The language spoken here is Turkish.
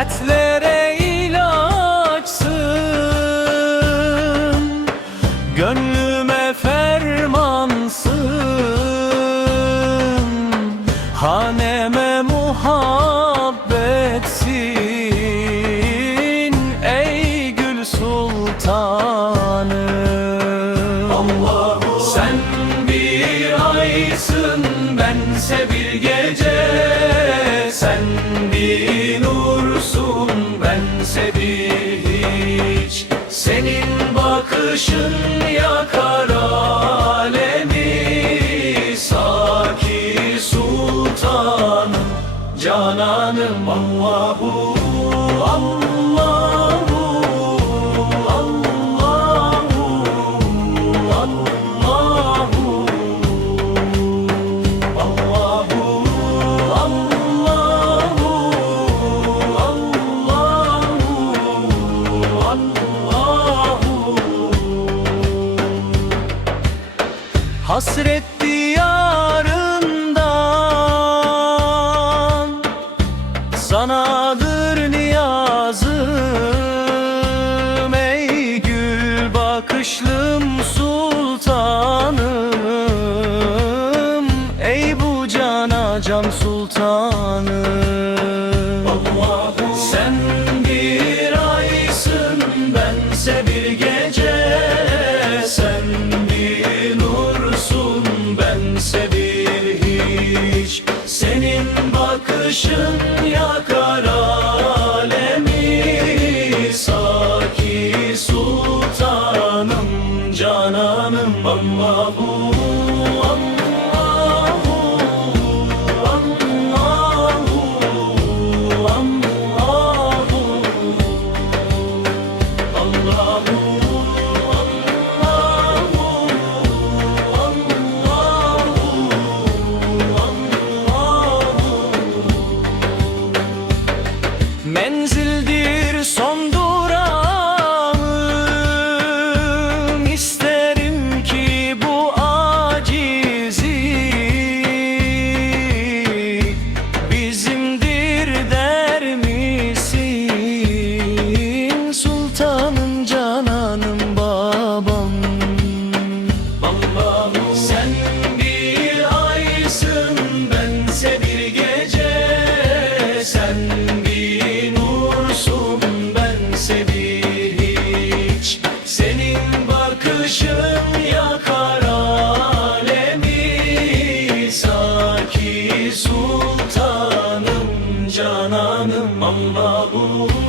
Dertlere ilaçsın. Gönlüme fermansın. Haneme muhabbetsin Ey gül sultanım Allahu Sen bir aysın Bense bir gece. Sen bir Bakışın yakar alem Hasret diyarından Sanadır niyazım Ey gül bakışlım. 사랑은 만나고 Kışın yakar alemi Saki sultanım cananım Allah'ım.